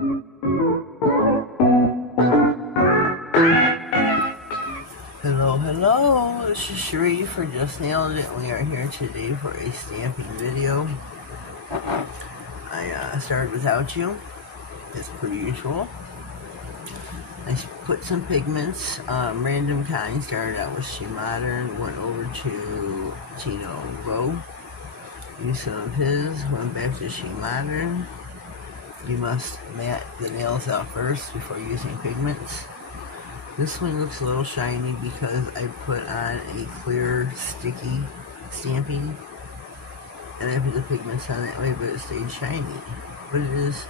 Hello, this is Sheree for Just.nailedit. We are here today for a stamping video. I started without you, as per usual. I put some pigments, random kind. Started out with She Modern, went over to Tino Rowe, used some of his, went back to She Modern. You must mat the nails out first before using pigments. This one looks a little shiny because I put on a clear, sticky stamping, and I put the pigments on that way, but it stayed shiny. But it is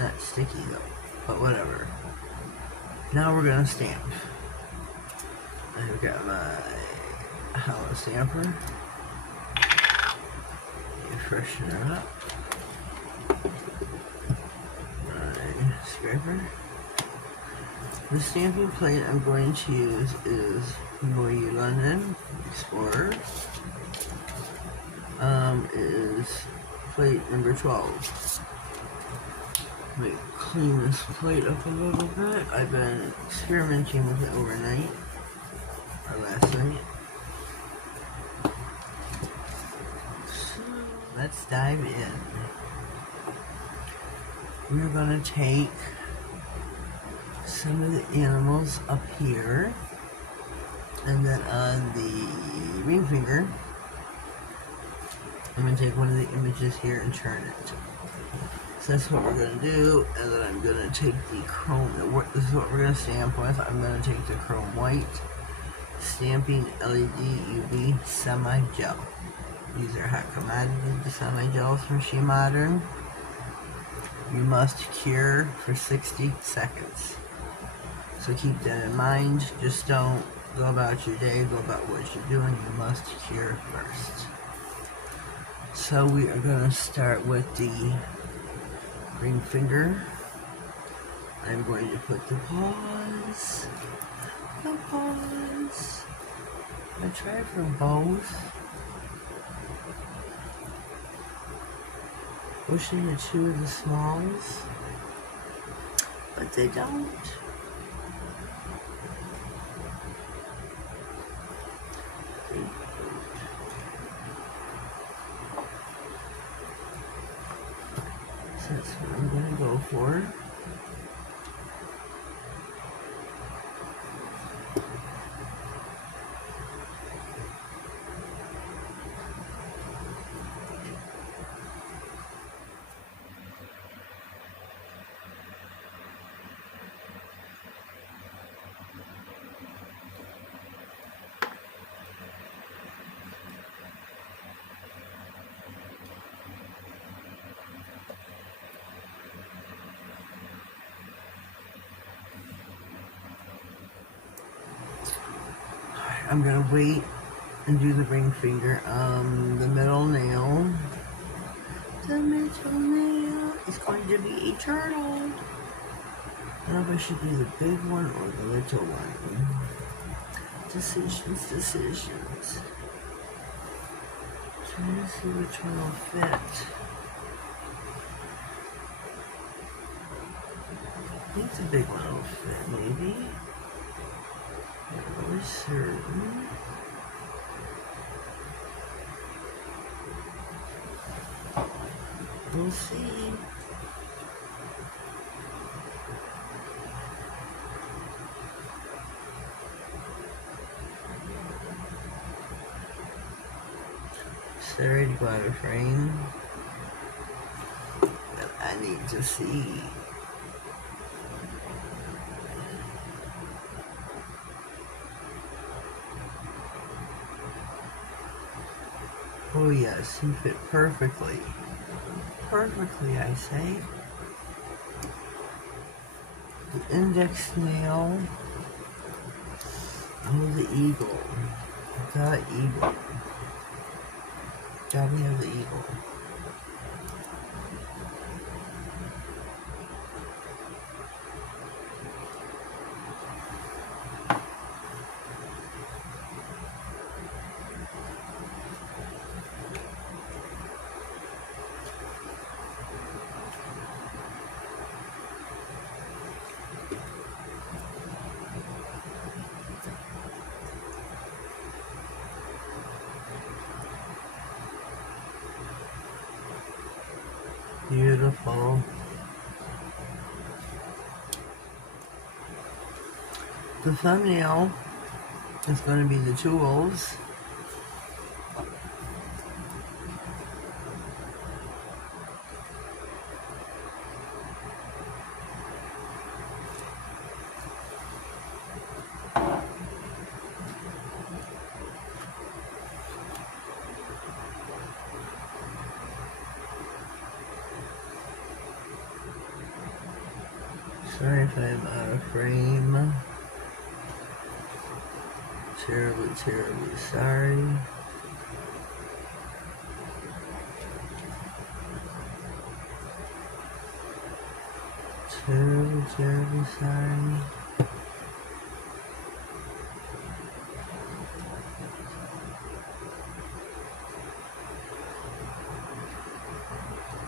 not sticky though, but whatever. Now we're gonna stamp. I've got my hollow stamper. Freshen her up. My scraper. The stamping plate I'm going to use is Modelones Explorer. It is plate number 12. Let me clean this plate up a little bit. I've been experimenting with it overnight, or last night. So let's dive in. We're going to take some of the animals up here, and then on the ring finger, I'm going to take one of the images here and turn it. So that's what we're going to do, and then I'm going to take the chrome, this is what we're going to stamp with. I'm going to take the chrome white stamping LED UV semi-gel. These are hot commodity semi-gels from She Modern. You must cure for 60 seconds. So keep that in mind. Just don't go about your day, go about what you're doing. You must cure first. So we are going to start with the ring finger. I'm going to put the paws. I tried for both. Wishing the two of the smalls, but they don't. So that's what I'm going to go for. I'm gonna wait and do the ring finger on the middle nail. The middle nail is going to be eternal. I don't know if I should do the big one or the little one. Decisions. Trying to see which one will fit. I think the big one will fit, maybe. Not really certain. We'll see. Serrated glider frame that I need to see. Oh yes, he fit perfectly. Perfectly, I say. The index nail. Oh, the eagle. The eagle. Gotta have the eagle. Beautiful. The thumbnail is going to be the tools. Sorry if I'm out of frame. Terribly, terribly sorry. Terribly, terribly sorry.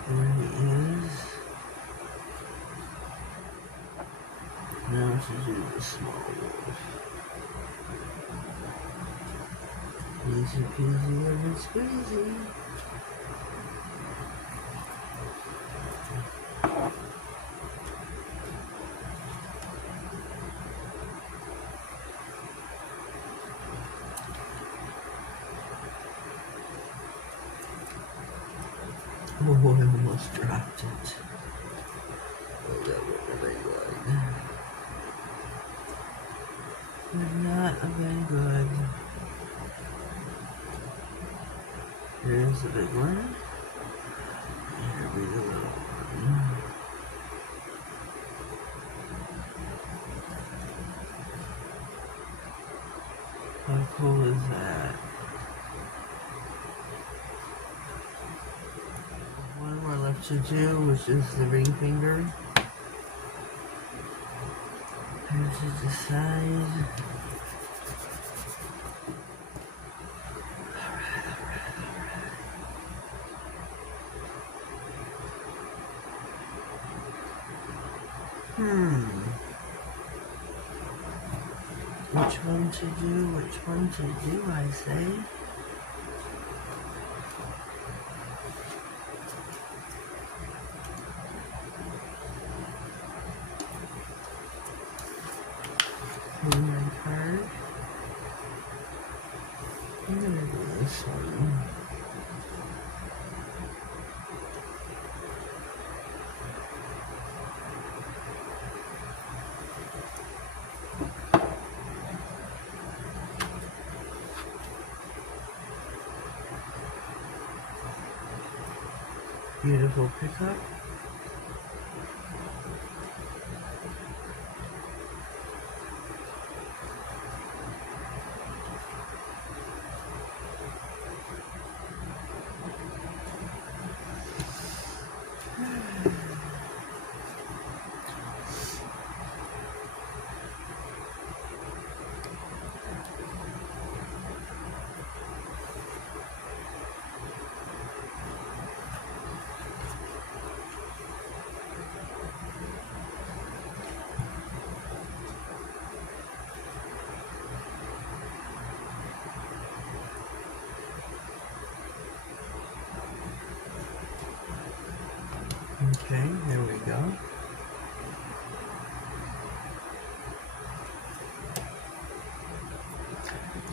There he is. Now to do the small wolf. Easy peasy lemon squeezy. Oh, I almost dropped it. Oh, that wouldn't have been good. Would not have been good. Here's the big one. Here be the little one. How cool is that? One more left to do, which is the ring finger. Here's to the side. Which one to do, which one to do, I say. Here's my card. I'm gonna do this one. Beautiful pickup. Okay, there we go.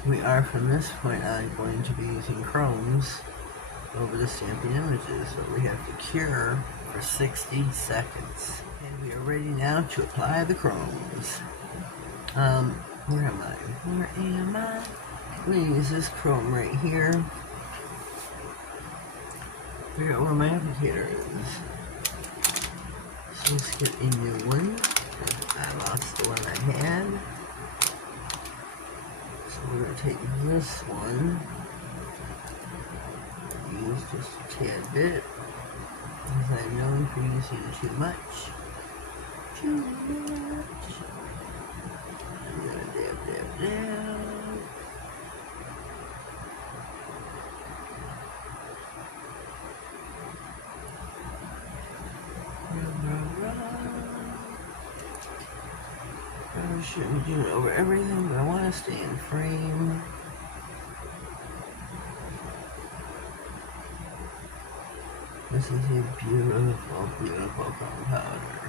We are from this point on going to be using chromes over the stamping images, so we have to cure for 60 seconds. And we are ready now to apply the chromes. Where am I? Where am I? I'm going to use this chrome right here. Figure out where my applicator is. So let's get a new one. I lost the one I had. So we're going to take this one. Use just a tad bit. Because I'm known for using too much. Too much. I'm going to dab, dab, dab. I shouldn't do it over everything, but I want to stay in frame. This is a beautiful, beautiful chrome powder.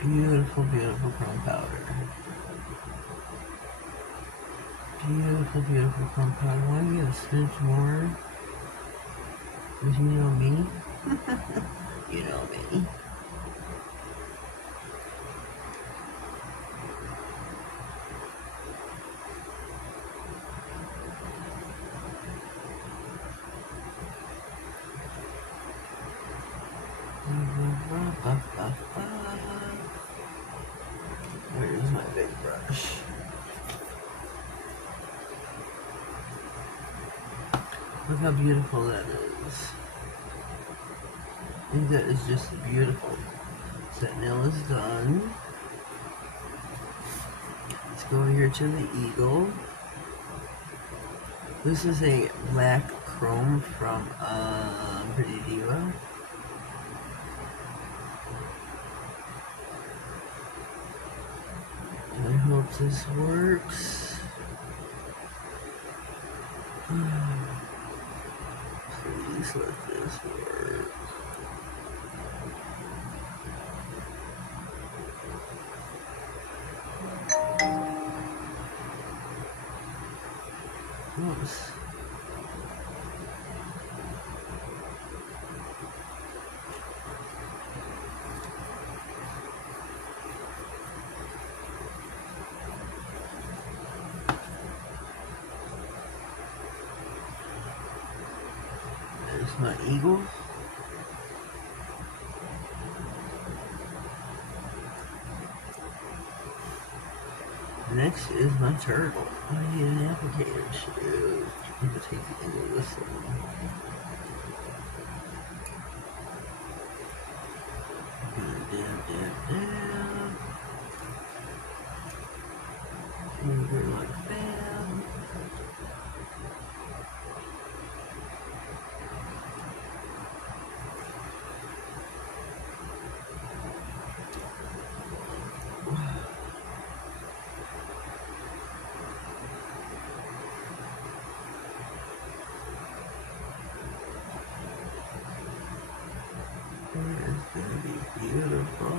Beautiful, beautiful chrome powder. Beautiful, beautiful chrome powder. Why do you get a smidge more? Because you know me. You know me. Where's my big brush? Look how beautiful that is. I think that is just beautiful. So that nail is done. Let's go here to the eagle. This is a black chrome from Pretty Diva. I hope this works. Please let this work. Oops. There's my eagle. Next is my turtle. I need an applicator. Shoot. I need to take the end of this one. Down. Move it like that. It's gonna be beautiful.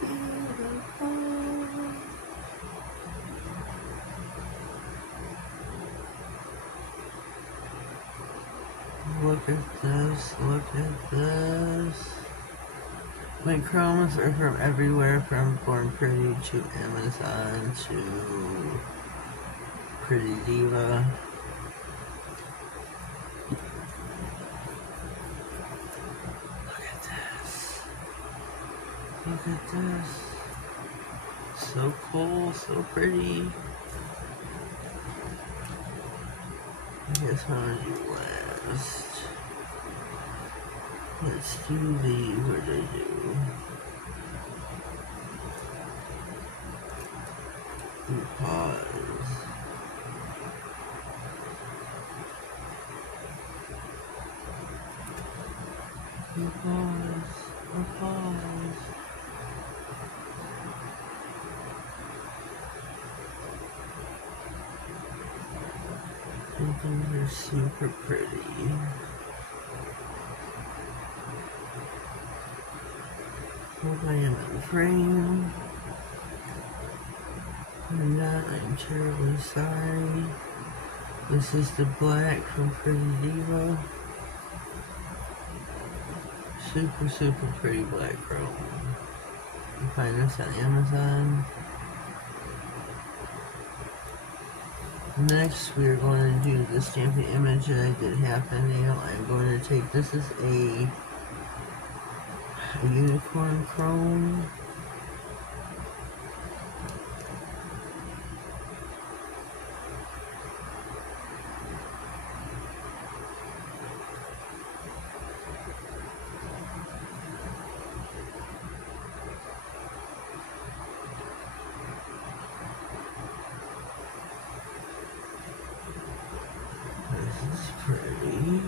Beautiful. Look at this, look at this. My chromes are from everywhere, from Born Pretty to Amazon to Pretty Diva. Look at this. So cool, so pretty. I guess what I'm gonna do last. Let's do the, what did I do? Pause. Pause. And these are super pretty. Hope I am in frame. If not, I'm terribly sorry. This is the black from Pretty Diva. Super, super pretty black chrome. You can find this on Amazon. Next, we are going to do the stamping image that I did half a nail. I'm going to take, this is a unicorn chrome. This is pretty.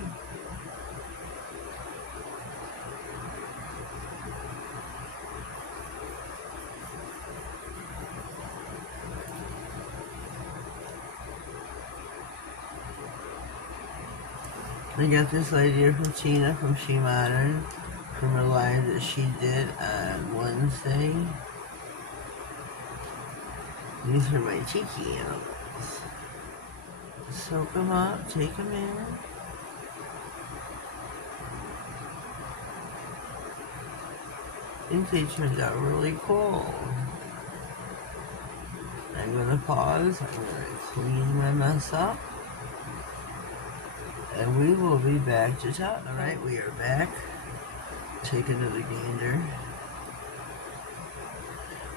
I got this idea from Tina from She Modern, from a live that she did on Wednesday. These are my tiki animals. Soak them up, take them in. I think they turned out really cool. I'm gonna pause, I'm gonna clean my mess up, and we will be back to top. Alright, we are back. Take another gander.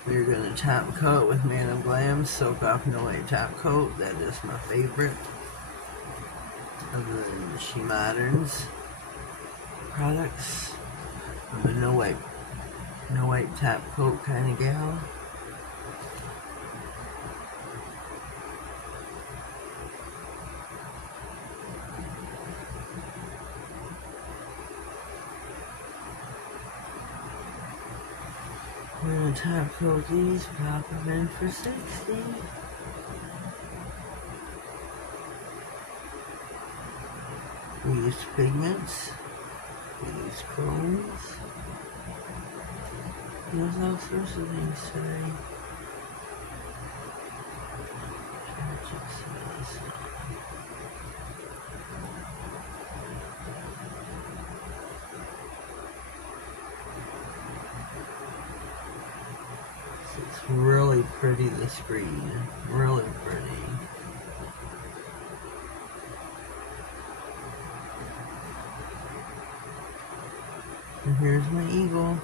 We are gonna top coat with Glam, soak off no white top coat. That is my favorite of the She Moderns products. I'm a no white top coat kind of gal. We're gonna top coat these, pop them in for 60. We used pigments, we used chromes. There's all sorts of things today. It's really pretty, this green. Really pretty. And here's my eagle.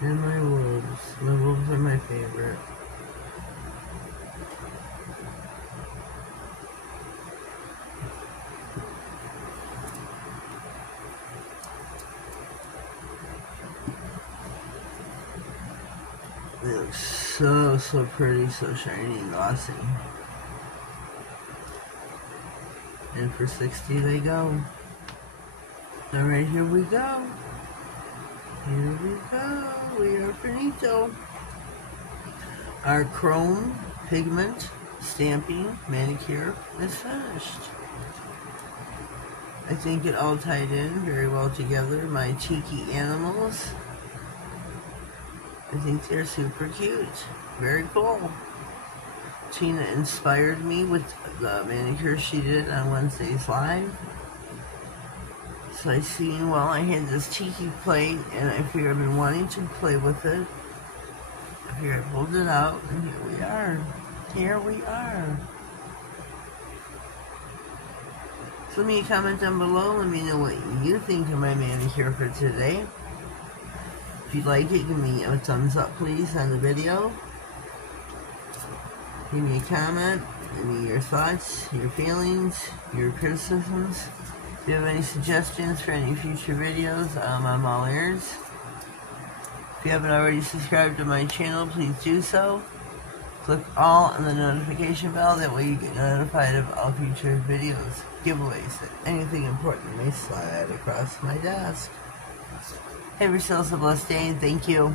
And my wolves. My wolves are my favorite. They look so pretty, so shiny and glossy. And for 60 they go. Alright, here we go. Here we go. We are finito. Our chrome pigment stamping manicure is finished. I think it all tied in very well together. My tiki animals. I think they're super cute. Very cool. Tina inspired me with the manicure she did on Wednesday's live. So I seen, well, I had this tiki plate, and I figured I've been wanting to play with it. I figured I pulled it out, and here we are. Here we are. So leave me a comment down below. Let me know what you think of my manicure for today. If you like it, give me a thumbs up, please, on the video. Give me a comment. Give me your thoughts, your feelings, your criticisms. If you have any suggestions for any future videos, I'm all ears. If you haven't already subscribed to my channel, please do so. Click all on the notification bell, that way you get notified of all future videos, giveaways, anything important may slide across my desk. Have yourselves a blessed day, and thank you.